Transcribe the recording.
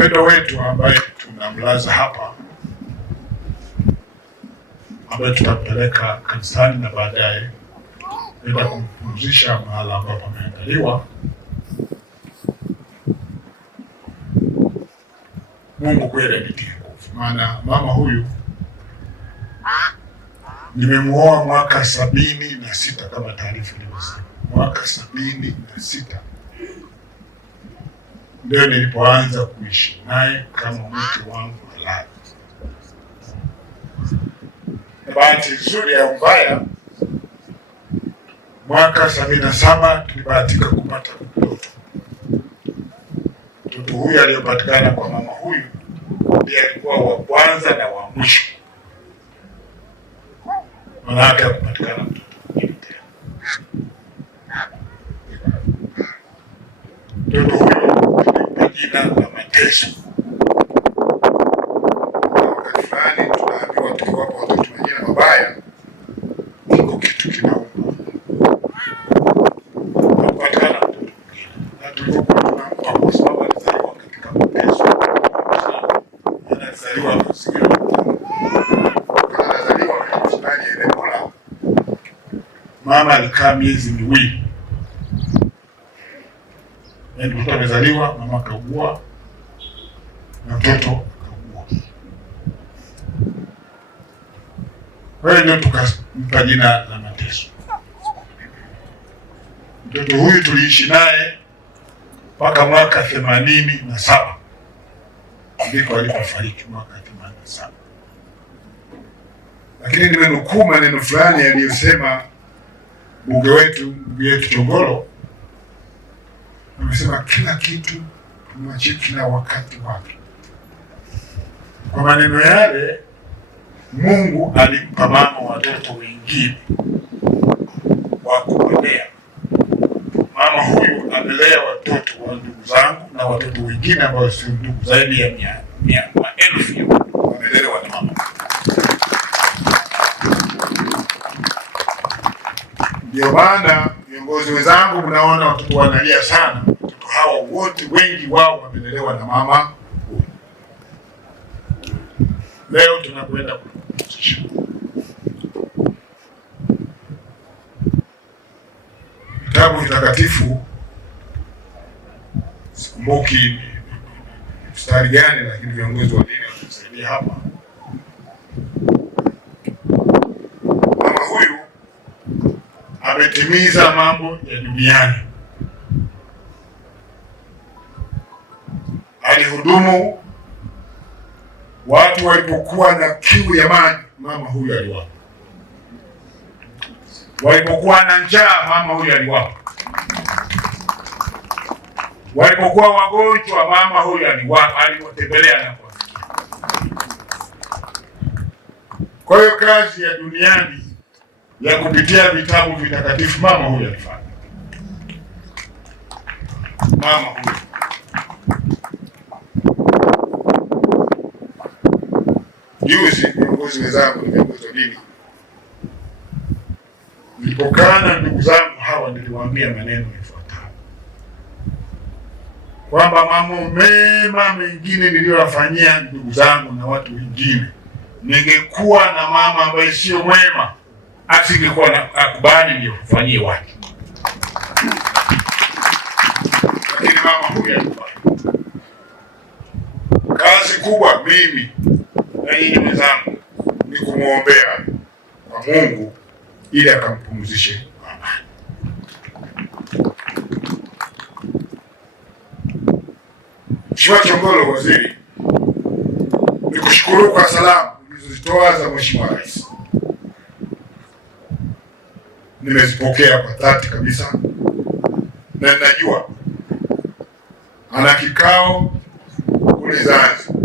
mpendwa wetu ambaye tunamlaza hapa, ambaye tutampeleka kanisani na baadaye kwenda kumpumzisha mahala ambapo ameandaliwa. Mungu kweli anitie nguvu, maana mama huyu nimemuoa mwaka 76 kama taarifa ilivyosema, mwaka 76 ndio nilipoanza kuishi naye kama mke wangu halali. Na bahati nzuri ya mbaya, mwaka 77 tulibahatika kupata mtoto. Mtoto huyu aliyopatikana kwa mama huyu ndiye alikuwa wa kwanza na wa mwisho, manake kupatikana mtoto mwingine tena. Mtoto huyu tulimpa jina la Mateso. Wakati fulani tunaambiwa tukiwapa watoto majina mabaya, iko kitu kinauma. Kupatikana mtoto mwingine, na tulivyokuwa tunampa kwa sababu alizaliwa katika mateso, anazaliwa mazingira mama alikaa miezi miwili. Mtoto amezaliwa, mama akaugua na mtoto akaugua. Kwa hiyo ndio tukampa jina la Mateso. Mtoto huyu tuliishi naye mpaka mwaka 87 ndipo alipofariki mwaka 87. Lakini nimenukuu maneno fulani aliyosema Bunge wetu Chongolo, amesema kila kitu tumwachie kila wakati wake. Kwa maneno yale, Mungu alimpa mama watoto wengine wa kulea. Mama huyu amelea watoto wa ndugu zangu na watoto wengine ambao sio ndugu, zaidi ya maelfu ya wamelelewa na mama. Ndio maana viongozi wenzangu, mnaona watoto wanalia sana. Watoto hawa wote wengi wao wamelelewa na mama huyu. Leo tunakwenda kupumzisha. Vitabu vitakatifu, sikumbuki mstari gani, lakini viongozi wa dini watusaidia hapa. Mama huyu ametimiza mambo ya duniani. Alihudumu watu walipokuwa na kiu ya maji, mama huyu aliwapa. Walipokuwa na njaa, mama huyu aliwapa. Walipokuwa wagonjwa, mama huyu aliwapa, alipotembelea na kuwafikia. Kwa hiyo kazi ya duniani ya kupitia vitabu vitakatifu mama huyu alifanya. Mama huyu juzi, viongozi wenzangu na viongozi wa dini, nilipokaa na ndugu zangu hawa, niliwaambia maneno yafuatayo, kwamba mambo mema mengine niliyowafanyia ndugu zangu na watu wengine, ningekuwa na mama ambaye sio mwema, asingekuwa na akubali ndio kufanyie watu. Lakini mama huyu alikubali. Kazi kubwa mimi na nyinyi wenzangu ni kumwombea kwa Mungu ili akampumzishe amani. Mheshimiwa Chongolo, waziri, nikushukuru kwa salamu ulizozitoa za Mheshimiwa Rais. Nimezipokea kwa dhati kabisa, na ninajua ana kikao kule Zanzibar